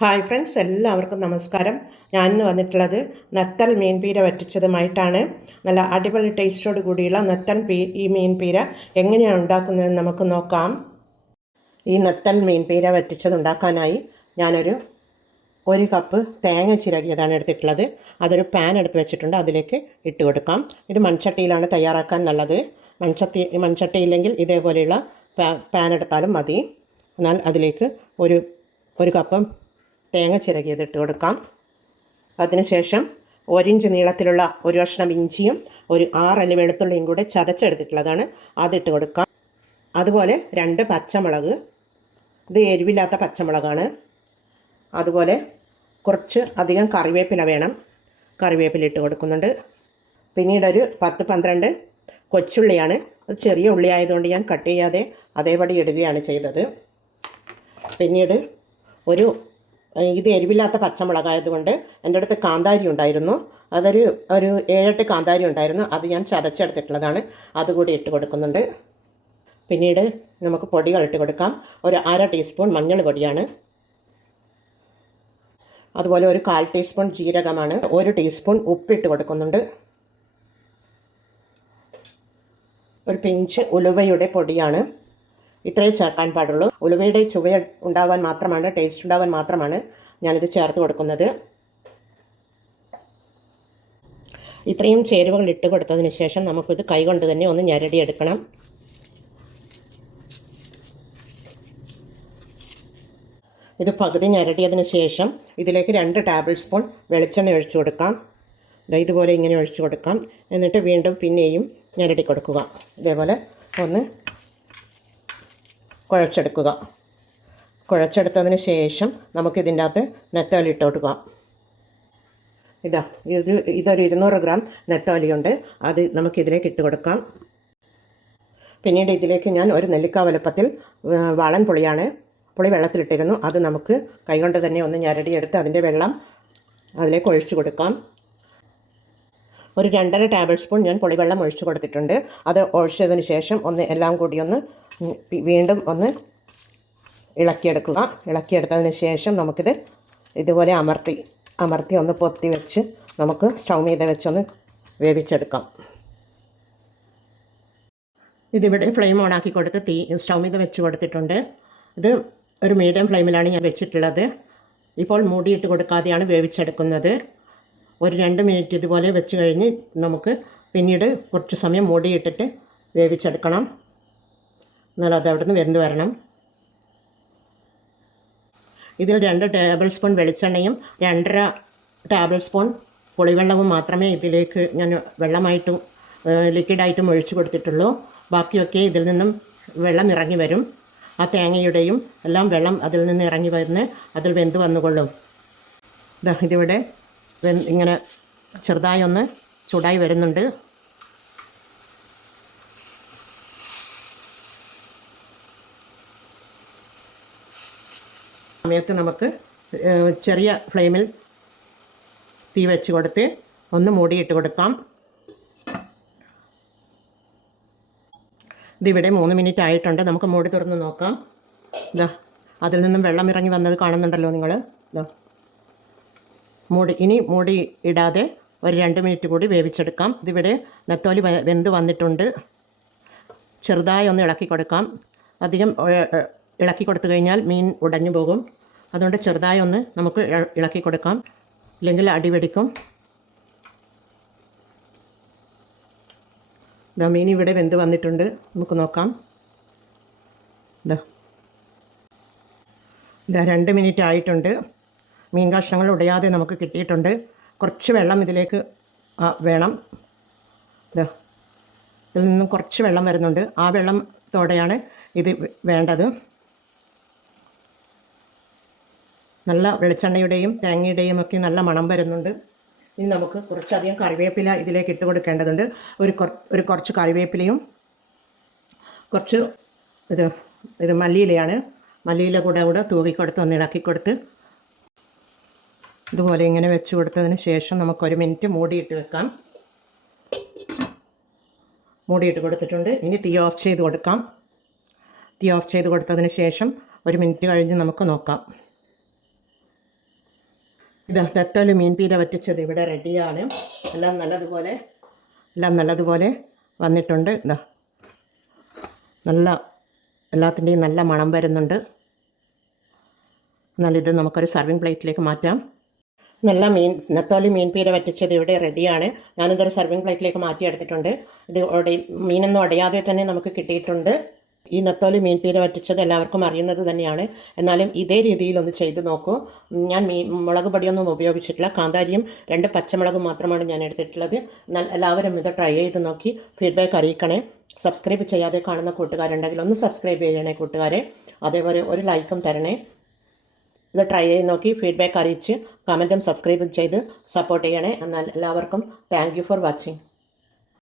Hi friends, എല്ലാവർക്കും നമസ്കാരം. ഞാനിന്ന് വന്നിട്ടുള്ളത് നത്തൽ മീൻപീര വറ്റിച്ചതുമായിട്ടാണ്. നല്ല അടിപൊളി ടേസ്റ്റോട് കൂടിയുള്ള ഈ മീൻപീര എങ്ങനെയാണ് ഉണ്ടാക്കുന്നതെന്ന് നമുക്ക് നോക്കാം. ഈ നത്തൽ മീൻപീര വറ്റിച്ചതുണ്ടാക്കാനായി ഞാനൊരു കപ്പ് തേങ്ങ ചിരകിയതാണ് എടുത്തിട്ടുള്ളത്. അതൊരു പാൻ എടുത്ത് വെച്ചിട്ടുണ്ട്, അതിലേക്ക് ഇട്ട് കൊടുക്കാം. ഇത് മൺചട്ടിയിലാണ് തയ്യാറാക്കാൻ നല്ലത്. മൺചട്ടിയില്ലെങ്കിൽ ഇതേപോലെയുള്ള പാൻ എടുത്താലും മതി. എന്നാൽ അതിലേക്ക് ഒരു കപ്പ് തേങ്ങ ചിരകിയത് ഇട്ട് കൊടുക്കാം. അതിനുശേഷം 1 ഇഞ്ച് നീളത്തിലുള്ള ഒരു കഷ്ണം ഇഞ്ചിയും 6 അല്ലി വെളുത്തുള്ളിയും കൂടെ ചതച്ചെടുത്തിട്ടുള്ളതാണ്, അതിട്ട് കൊടുക്കാം. അതുപോലെ 2 പച്ചമുളക്, ഇത് എരിവില്ലാത്ത പച്ചമുളകാണ്. അതുപോലെ കുറച്ച് അധികം കറിവേപ്പില വേണം, കറിവേപ്പില ഇട്ട് കൊടുക്കുന്നുണ്ട്. പിന്നീട് 10-12 കൊച്ചുള്ളിയാണ്. അത് ചെറിയ ഉള്ളി ആയതുകൊണ്ട് ഞാൻ കട്ട് ചെയ്യാതെ അതേപടി ഇടുകയാണ് ചെയ്തത്. പിന്നീട് ഇത് എരിവില്ലാത്ത പച്ചമുളകായതുകൊണ്ട് എൻ്റെ അടുത്ത് കാന്താരി ഉണ്ടായിരുന്നു. ഒരു 7-8 കാന്താരി ഉണ്ടായിരുന്നു, അത് ഞാൻ ചതച്ചെടുത്തിട്ടുള്ളതാണ്, അതുകൂടി ഇട്ട് കൊടുക്കുന്നുണ്ട്. പിന്നീട് നമുക്ക് പൊടികൾ ഇട്ട് കൊടുക്കാം. 1/2 ടീസ്പൂൺ മഞ്ഞൾ പൊടിയാണ്. അതുപോലെ 1/4 ടീസ്പൂൺ ജീരകമാണ്. 1 ടീസ്പൂൺ ഉപ്പിട്ട് കൊടുക്കുന്നുണ്ട്. ഒരു പിഞ്ച് ഉലുവയുടെ പൊടിയാണ്. ഇത്രയും ചേർക്കാൻ പാടുള്ളൂ. ഉലുവയുടെ ചുവ ഉണ്ടാവാൻ മാത്രമാണ്, ടേസ്റ്റ് ഉണ്ടാവാൻ മാത്രമാണ് ഞാനിത് ചേർത്ത് കൊടുക്കുന്നത്. ഇത്രയും ചേരുവകൾ ഇട്ട് കൊടുത്തതിന് ശേഷം നമുക്കിത് കൈകൊണ്ട് തന്നെ ഒന്ന് ഞെരടിയെടുക്കണം. ഇത് പകുതി ഞെരടിയതിന് ശേഷം ഇതിലേക്ക് 2 ടേബിൾ സ്പൂൺ വെളിച്ചെണ്ണ ഒഴിച്ചു കൊടുക്കാം. ഇതുപോലെ ഇങ്ങനെ ഒഴിച്ചു കൊടുക്കാം. എന്നിട്ട് വീണ്ടും പിന്നെയും ഞെരടി കൊടുക്കുക. ഇതേപോലെ ഒന്ന് കുഴച്ചെടുത്തതിന് ശേഷം നമുക്കിതിൻ്റെ അകത്ത് നെത്തോലി ഇട്ട് കൊടുക്കാം. ഇതൊരു 200 ഗ്രാം നെത്തോലിയുണ്ട്, അത് നമുക്കിതിലേക്ക് ഇട്ട് കൊടുക്കാം. പിന്നീട് ഇതിലേക്ക് ഞാൻ 1 നെല്ലിക്ക വലുപ്പത്തിൽ വാളൻ പുളി വെള്ളത്തിലിട്ടിരുന്നു, അത് നമുക്ക് കൈകൊണ്ട് തന്നെ ഒന്ന് ഞെരടിയെടുത്ത് അതിൻ്റെ വെള്ളം അതിലേക്ക് ഒഴിച്ചു കൊടുക്കാം. 2.5 ടേബിൾ സ്പൂൺ ഞാൻ പുളിവെള്ളം ഒഴിച്ചു കൊടുത്തിട്ടുണ്ട്. അത് ഒഴിച്ചതിന് ശേഷം എല്ലാം കൂടി വീണ്ടും ഒന്ന് ഇളക്കിയെടുത്തതിന് ശേഷം നമുക്കിത് ഇതുപോലെ അമർത്തി ഒന്ന് പൊത്തി വെച്ച് നമുക്ക് സ്റ്റൗ മീതെ വെച്ചൊന്ന് വേവിച്ചെടുക്കാം. ഇതിവിടെ ഫ്ലെയിം ഓണാക്കി കൊടുത്ത് സ്റ്റൗ മീതെ വെച്ച് കൊടുത്തിട്ടുണ്ട്. ഇത് ഒരു മീഡിയം ഫ്ലെയിമിലാണ് ഞാൻ വെച്ചിട്ടുള്ളത്. ഇപ്പോൾ മൂടിയിട്ട് കൊടുക്കാതെയാണ് വേവിച്ചെടുക്കുന്നത്. 2 മിനിറ്റ് ഇതുപോലെ വെച്ച് കഴിഞ്ഞ് നമുക്ക് പിന്നീട് കുറച്ച് സമയം മൂടിയിട്ടിട്ട് വേവിച്ചെടുക്കണം. എന്നാൽ അത് അവിടെ നിന്ന് വെന്ത് വരണം. ഇതിൽ 2 ടേബിൾ സ്പൂൺ വെളിച്ചെണ്ണയും 2.5 ടേബിൾ സ്പൂൺ പുളിവെള്ളവും മാത്രമേ ഇതിലേക്ക് ഞാൻ വെള്ളമായിട്ടും ലിക്വിഡായിട്ടും ഒഴിച്ചു കൊടുത്തിട്ടുള്ളൂ. ബാക്കിയൊക്കെ ഇതിൽ നിന്നും വെള്ളം ഇറങ്ങി വരും. ആ തേങ്ങയുടെയും എല്ലാം വെള്ളം അതിൽ നിന്ന് ഇറങ്ങി വരുന്ന അതിൽ വെന്ത് വന്നുകൊള്ളും. ഇതിവിടെ ഇങ്ങനെ ചെറുതായി ഒന്ന് ചൂടായി വരുന്നുണ്ട്. സമയത്ത് നമുക്ക് ചെറിയ ഫ്ലെയിമിൽ തീ വെച്ച് കൊടുത്ത് ഒന്ന് മൂടിയിട്ട് കൊടുക്കാം. ഇതിവിടെ 3 മിനിറ്റ് ആയിട്ടുണ്ട്. നമുക്ക് മൂടി തുറന്ന് നോക്കാം. അതിൽ നിന്നും വെള്ളം ഇറങ്ങി വന്നത് കാണുന്നുണ്ടല്ലോ നിങ്ങൾ. മൂടി ഇടാതെ 2 മിനിറ്റ് കൂടി വേവിച്ചെടുക്കാം. ഇതിവിടെ നെത്തോലി വെന്ത് വന്നിട്ടുണ്ട്. ചെറുതായി ഒന്ന് ഇളക്കി കൊടുക്കാം. അധികം ഇളക്കി കൊടുത്തു കഴിഞ്ഞാൽ മീൻ ഉടഞ്ഞു പോകും. അതുകൊണ്ട് ചെറുതായി ഒന്ന് നമുക്ക് ഇളക്കി കൊടുക്കാം, ഇല്ലെങ്കിൽ അടിപിടിക്കും. മീൻ ഇവിടെ വെന്ത് വന്നിട്ടുണ്ട്, നമുക്ക് നോക്കാം. 2 മിനിറ്റ് ആയിട്ടുണ്ട്. മീൻ കഷ്ണങ്ങൾ ഉടയാതെ നമുക്ക് കിട്ടിയിട്ടുണ്ട്. കുറച്ച് വെള്ളം ഇതിലേക്ക് വേണം. ഇതിൽ നിന്നും കുറച്ച് വെള്ളം വരുന്നുണ്ട്. ആ വെള്ളത്തോടെയാണ് ഇത് വേണ്ടത്. നല്ല വെളിച്ചെണ്ണയുടെയും തേങ്ങയുടെയും ഒക്കെ നല്ല മണം വരുന്നുണ്ട്. ഇനി നമുക്ക് കുറച്ചധികം കറിവേപ്പില ഇതിലേക്ക് ഇട്ട് കൊടുക്കേണ്ടതുണ്ട്. കുറച്ച് കറിവേപ്പിലയും കുറച്ച് ഇത് മല്ലിയിലയാണ്. മല്ലിയില കൂടെ തൂവിക്കൊടുത്ത് ഒന്ന് ഇളക്കിക്കൊടുത്ത് ഇതുപോലെ ഇങ്ങനെ വെച്ച് കൊടുത്തതിന് ശേഷം നമുക്ക് 1 മിനിറ്റ് മൂടിയിട്ട് വെക്കാം. മൂടിയിട്ട് കൊടുത്തിട്ടുണ്ട്. ഇനി തീ ഓഫ് ചെയ്ത് കൊടുക്കാം. തീ ഓഫ് ചെയ്ത് കൊടുത്തതിന് ശേഷം 1 മിനിറ്റ് കഴിഞ്ഞ് നമുക്ക് നോക്കാം. ഇത് നെത്തോലി മീൻ പീര വറ്റിച്ചത് ഇവിടെ റെഡിയാണ്. എല്ലാം നല്ലതുപോലെ വന്നിട്ടുണ്ട്. ഇതാ എല്ലാത്തിൻ്റെയും നല്ല മണം വരുന്നുണ്ട്. എന്നാൽ ഇത് നമുക്കൊരു സർവിങ് പ്ലേറ്റിലേക്ക് മാറ്റാം. നെത്തോലി മീൻ പീര വറ്റിച്ചത് ഇവിടെ റെഡിയാണ്. ഞാനിതൊരു സർവിങ് പ്ലേറ്റിലേക്ക് മാറ്റിയെടുത്തിട്ടുണ്ട്. ഇത് മീനൊന്നും ഉടയാതെ തന്നെ നമുക്ക് കിട്ടിയിട്ടുണ്ട്. ഈ നെത്തോലി മീൻ പീര വറ്റിച്ചത് എല്ലാവർക്കും അറിയുന്നത് തന്നെയാണ്. എന്നാലും ഇതേ രീതിയിൽ ഒന്ന് ചെയ്ത് നോക്കൂ. ഞാൻ മുളക് പൊടിയൊന്നും ഉപയോഗിച്ചിട്ടില്ല. കാന്താരിയും 2 പച്ചമുളകും മാത്രമാണ് ഞാൻ എടുത്തിട്ടുള്ളത്. എന്നാൽ എല്ലാവരും ഇത് ട്രൈ ചെയ്ത് നോക്കി ഫീഡ്ബാക്ക് അറിയിക്കണേ. സബ്സ്ക്രൈബ് ചെയ്യാതെ കാണുന്ന കൂട്ടുകാരുണ്ടെങ്കിൽ ഒന്ന് സബ്സ്ക്രൈബ് ചെയ്യണേ കൂട്ടുകാരെ. അതേപോലെ ഒരു ലൈക്കും തരണേ. ഇത് ട്രൈ ചെയ്ത് നോക്കി ഫീഡ്ബാക്ക് അറിയിച്ച് കമൻറ്റും സബ്സ്ക്രൈബും ചെയ്ത് സപ്പോർട്ട് ചെയ്യണേ. എന്നാൽ എല്ലാവർക്കും താങ്ക് യു ഫോർ വാച്ചിങ്.